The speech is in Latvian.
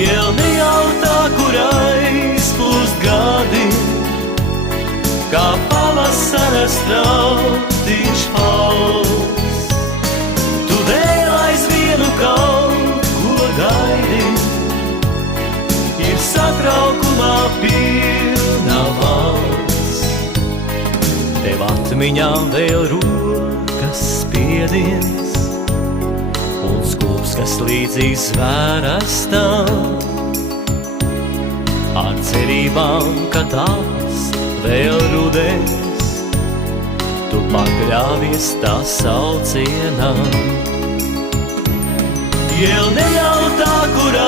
Jau nejautā, kur aizplūst gadi, kā pavasara strautīš pauls. Tu vēl aizvienu kaut ko gaidi, ir satraukumā pilna valsts. Tev atmiņā vēl rokas spiediens un skūps, kas līdzīgs zvērastam, ar cerībām, ka tās vēl rudens, tu pakļāvies tā saucienam. Jau nejautā, kur